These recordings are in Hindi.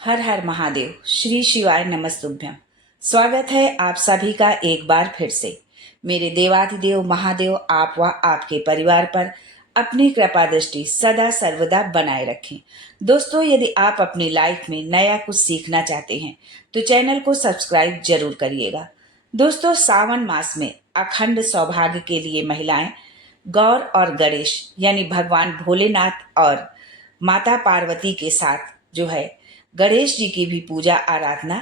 हर हर महादेव। श्री शिवाय नमस्तुभ्यम। स्वागत है आप सभी का एक बार फिर से। मेरे देवाधिदेव महादेव आप व आपके परिवार पर अपनी कृपा दृष्टि सदा सर्वदा बनाए रखें। दोस्तों, यदि आप अपनी लाइफ में नया कुछ सीखना चाहते हैं तो चैनल को सब्सक्राइब जरूर करिएगा। दोस्तों, सावन मास में अखंड सौभाग्य के लिए महिलाएं गौर और गणेश यानी भगवान भोलेनाथ और माता पार्वती के साथ जो है गणेश जी की भी पूजा आराधना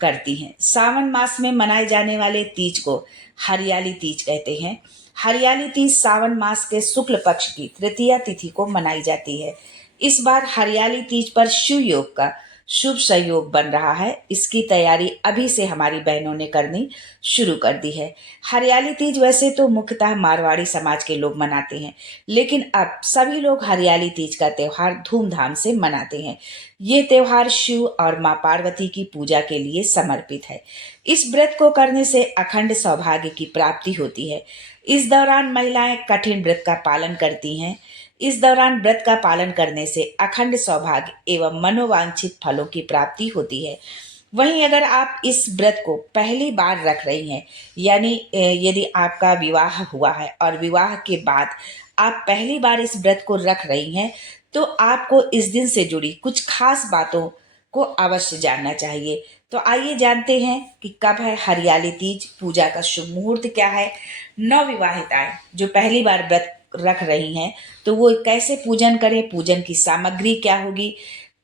करती हैं। सावन मास में मनाए जाने वाले तीज को हरियाली तीज कहते हैं। हरियाली तीज सावन मास के शुक्ल पक्ष की तृतीया तिथि को मनाई जाती है। इस बार हरियाली तीज पर शिव योग का शुभ संयोग बन रहा है। इसकी तैयारी अभी से हमारी बहनों ने करनी शुरू कर दी है। हरियाली तीज वैसे तो मुख्यतः मारवाड़ी समाज के लोग मनाते हैं, लेकिन अब सभी लोग हरियाली तीज का त्योहार धूमधाम से मनाते हैं। ये त्योहार शिव और मां पार्वती की पूजा के लिए समर्पित है। इस व्रत को करने से अखंड सौभाग्य की प्राप्ति होती है। इस दौरान महिलाएं कठिन व्रत का पालन करती हैं। इस दौरान व्रत का पालन करने से अखंड सौभाग्य एवं मनोवांछित फलों की प्राप्ति होती है। वहीं अगर आप इस व्रत को पहली बार रख रही हैं, यानी यदि आपका विवाह हुआ है और विवाह के बाद आप पहली बार इस व्रत को रख रही हैं, तो आपको इस दिन से जुड़ी कुछ खास बातों को अवश्य जानना चाहिए। तो आइए जानते हैं कि कब है हरियाली तीज, पूजा का शुभ मुहूर्त क्या है। नवविवाहिताएं जो पहली बार व्रत रख रही हैं तो वो कैसे पूजन करें, पूजन की सामग्री क्या होगी,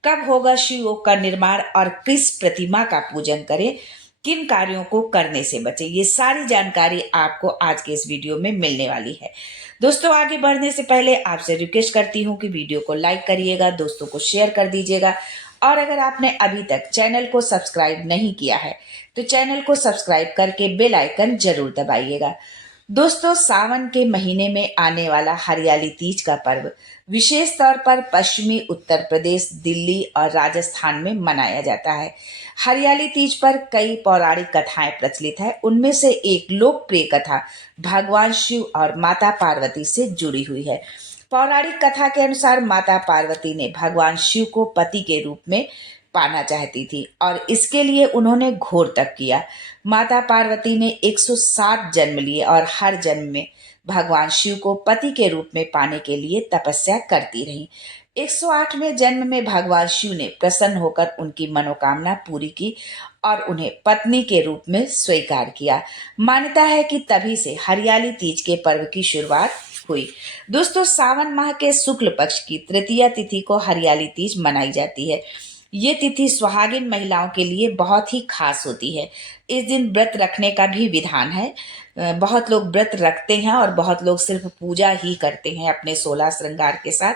कब होगा शिव योग का निर्माण और किस प्रतिमा का पूजन करें, किन कार्यों को करने से बचे, ये सारी जानकारी आपको आज के इस वीडियो में मिलने वाली है। दोस्तों, आगे बढ़ने से पहले आपसे रिक्वेस्ट करती हूँ कि वीडियो को लाइक करिएगा, दोस्तों को शेयर कर दीजिएगा और अगर आपने अभी तक चैनल को सब्सक्राइब नहीं किया है तो चैनल को सब्सक्राइब करके बेल आइकन जरूर दबाइएगा। दोस्तों, सावन के महीने में आने वाला हरियाली तीज का पर्व विशेष तौर पर पश्चिमी उत्तर प्रदेश, दिल्ली और राजस्थान में मनाया जाता है। हरियाली तीज पर कई पौराणिक कथाएं प्रचलित है। उनमें से एक लोकप्रिय कथा भगवान शिव और माता पार्वती से जुड़ी हुई है। पौराणिक कथा के अनुसार माता पार्वती ने भगवान शिव को पति के रूप में पाना चाहती थी और इसके लिए उन्होंने घोर तप किया। माता पार्वती ने 107 जन्म लिए और हर जन्म में भगवान शिव को पति के रूप में पाने के लिए तपस्या करती रही। 108वें जन्म में भगवान शिव ने प्रसन्न होकर उनकी मनोकामना पूरी की और उन्हें पत्नी के रूप में स्वीकार किया। मान्यता है कि तभी से हरियाली तीज के पर्व की शुरुआत हुई। दोस्तों, सावन माह के शुक्ल पक्ष की तृतीया तिथि को हरियाली तीज मनाई जाती है। ये तिथि सुहागिन महिलाओं के लिए बहुत ही खास होती है। इस दिन व्रत रखने का भी विधान है। बहुत लोग व्रत रखते हैं और बहुत लोग सिर्फ पूजा ही करते हैं अपने 16 श्रृंगार के साथ।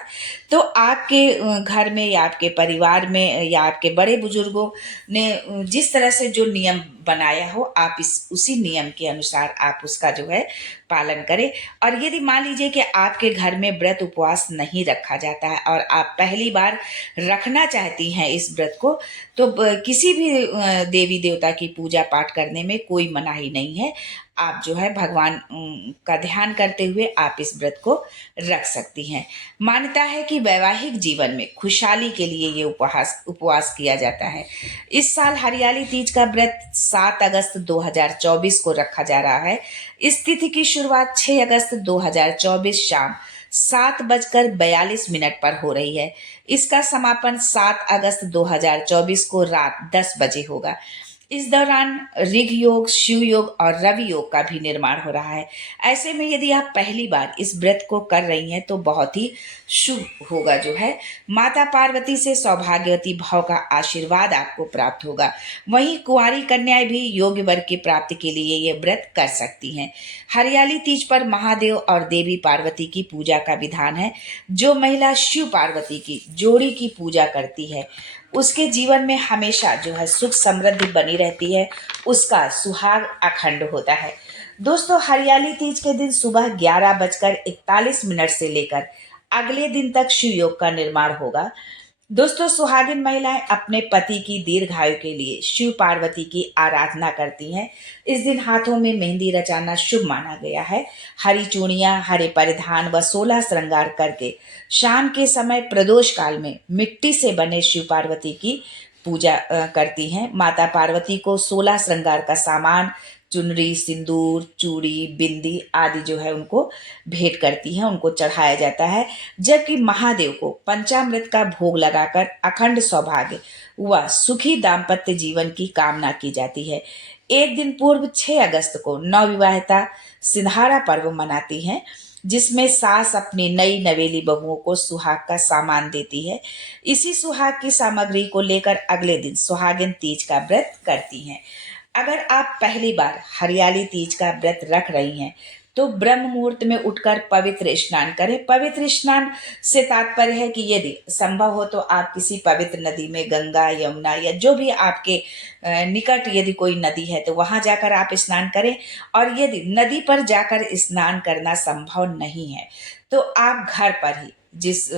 तो आपके घर में या आपके परिवार में या आपके बड़े बुजुर्गों ने जिस तरह से जो नियम बनाया हो, आप इस उसी नियम के अनुसार आप उसका जो है पालन करें। और यदि मान लीजिए कि आपके घर में व्रत उपवास नहीं रखा जाता है और आप पहली बार रखना चाहती हैं इस व्रत को, तो किसी भी देवी देवता की पूजा पाठ करने में कोई मनाही नहीं है। आप जो है भगवान का ध्यान करते हुए आप इस व्रत को रख सकती हैं। मान्यता है कि वैवाहिक जीवन में खुशहाली के लिए ये उपवास किया जाता है। इस साल हरियाली तीज का व्रत 7 अगस्त 2024 को रखा जा रहा है। इस तिथि की शुरुआत 6 अगस्त 2024 शाम 7:42 पर हो रही है। इसका समापन 7 अगस्त 2024 को रात 10 बजे होगा। इस दौरान ऋग योग, शिव योग और रवि योग का भी निर्माण हो रहा है। ऐसे में यदि आप पहली बार इस व्रत को कर रही हैं तो बहुत ही शुभ होगा जो है। माता पार्वती से सौभाग्यवती भाव का आशीर्वाद आपको प्राप्त होगा। वहीं कुंवारी कन्याएं भी योग्य वर की प्राप्ति के लिए ये व्रत कर सकती हैं। हरियाली तीज पर महादेव और देवी पार्वती की पूजा का विधान है। जो महिला शिव पार्वती की जोड़ी की पूजा करती है उसके जीवन में हमेशा जो है सुख समृद्धि बनी रहती है, उसका सुहाग अखंड होता है। दोस्तों, हरियाली तीज के दिन सुबह 11:41 से लेकर अगले दिन तक शिव योग का निर्माण होगा। दोस्तों, सुहागिन महिलाएं अपने पति की दीर्घायु के लिए शिव पार्वती की आराधना करती हैं। इस दिन हाथों में मेहंदी रचाना शुभ माना गया है। हरी चूड़ियां, हरे परिधान व 16 श्रृंगार करके शाम के समय प्रदोष काल में मिट्टी से बने शिव पार्वती की पूजा करती हैं। माता पार्वती को 16 श्रृंगार का सामान, चुनरी, सिंदूर, चूड़ी, बिंदी आदि जो है उनको भेंट करती हैं, उनको चढ़ाया जाता है। जबकि महादेव को पंचामृत का भोग लगाकर अखंड सौभाग्य व सुखी दाम्पत्य जीवन की कामना की जाती है। एक दिन पूर्व 6 अगस्त को नवविवाहिता सिंधारा पर्व मनाती हैं, जिसमें सास अपनी नई नवेली बहुओं को सुहाग का सामान देती है। इसी सुहाग की सामग्री को लेकर अगले दिन सुहागिन तीज का व्रत करती हैं। अगर आप पहली बार हरियाली तीज का व्रत रख रही हैं तो ब्रह्म मुहूर्त में उठकर पवित्र स्नान करें। पवित्र स्नान से तात्पर्य है कि यदि संभव हो तो आप किसी पवित्र नदी में, गंगा, यमुना या जो भी आपके निकट यदि कोई नदी है तो वहां जाकर आप स्नान करें। और यदि नदी पर जाकर स्नान करना संभव नहीं है तो आप घर पर ही जिस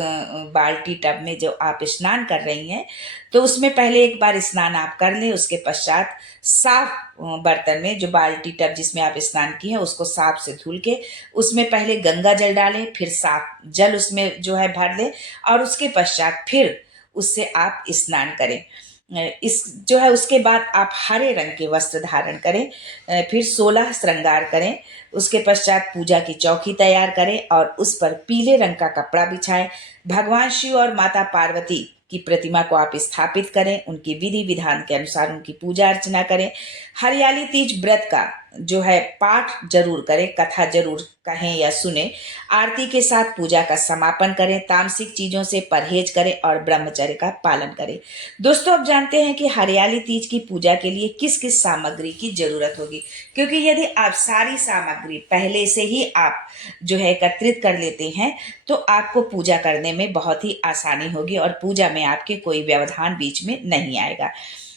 बाल्टी टब में जो आप स्नान कर रही हैं तो उसमें पहले एक बार स्नान आप कर लें। उसके पश्चात साफ बर्तन में, जो बाल्टी टब जिसमें आप स्नान की हैं उसको साफ से धुल के उसमें पहले गंगा जल डालें, फिर साफ जल उसमें जो है भर लें और उसके पश्चात फिर उससे आप स्नान करें। इस जो है उसके बाद आप हरे रंग के वस्त्र धारण करें, फिर 16 श्रृंगार करें। उसके पश्चात पूजा की चौकी तैयार करें और उस पर पीले रंग का कपड़ा बिछाएं। भगवान शिव और माता पार्वती की प्रतिमा को आप स्थापित करें, उनकी विधि विधान के अनुसार उनकी पूजा अर्चना करें। हरियाली तीज व्रत का जो है पाठ जरूर करें, कथा जरूर कहें या सुने। आरती के साथ पूजा का समापन करें, तामसिक चीजों से परहेज करें और ब्रह्मचर्य का पालन करें। दोस्तों, अब जानते हैं कि हरियाली तीज की पूजा के लिए किस किस सामग्री की जरूरत होगी, क्योंकि यदि आप सारी सामग्री पहले से ही आप जो है एकत्रित कर लेते हैं तो आपको पूजा करने में बहुत ही आसानी होगी और पूजा में आपके कोई व्यवधान बीच में नहीं आएगा।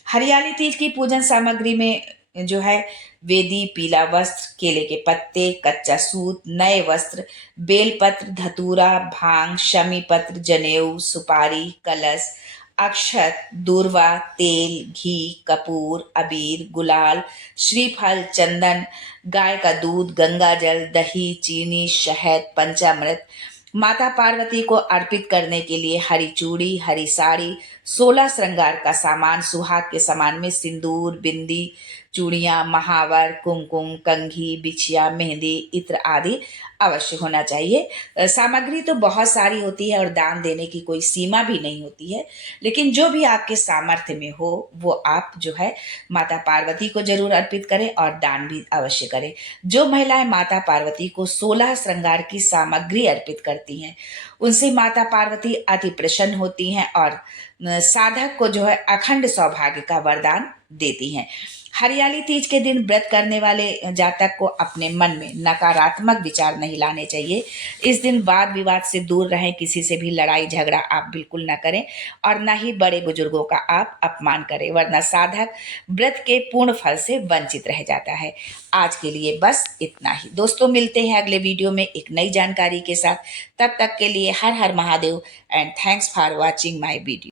हरियाली तीज की पूजन सामग्री में जो है वेदी, पीला वस्त्र, केले के पत्ते, कच्चा सूत, नए वस्त्र, बेलपत्र, धतूरा, भांग, शमी पत्र, जनेऊ, सुपारी, कलश, अक्षत, दूर्वा, तेल, घी, कपूर, अबीर, गुलाल, श्रीफल, चंदन, गाय का दूध, गंगा जल, दही, चीनी, शहद, पंचामृत, माता पार्वती को अर्पित करने के लिए हरी चूड़ी, हरी साड़ी, 16 श्रृंगार का सामान, सुहाग के सामान में सिंदूर, बिंदी, चूड़ियां, महावर, कुमकुम, कंघी, बिछिया, मेहंदी, इत्र आदि अवश्य होना चाहिए। सामग्री तो बहुत सारी होती है और दान देने की कोई सीमा भी नहीं होती है, लेकिन जो भी आपके सामर्थ्य में हो वो आप जो है माता पार्वती को जरूर अर्पित करें और दान भी अवश्य करें। जो महिलाएं माता पार्वती को 16 श्रृंगार की सामग्री अर्पित करती हैं उनसे माता पार्वती अति प्रसन्न होती हैं और साधक को जो है अखंड सौभाग्य का वरदान देती हैं। हरियाली तीज के दिन व्रत करने वाले जातक को अपने मन में नकारात्मक विचार नहीं लाने चाहिए। इस दिन वाद विवाद से दूर रहें, किसी से भी लड़ाई झगड़ा आप बिल्कुल ना करें और ना ही बड़े बुजुर्गों का आप अपमान करें, वरना साधक व्रत के पूर्ण फल से वंचित रह जाता है। आज के लिए बस इतना ही दोस्तों, मिलते हैं अगले वीडियो में एक नई जानकारी के साथ। तब तक के लिए हर हर Mahadev and thanks for watching my video.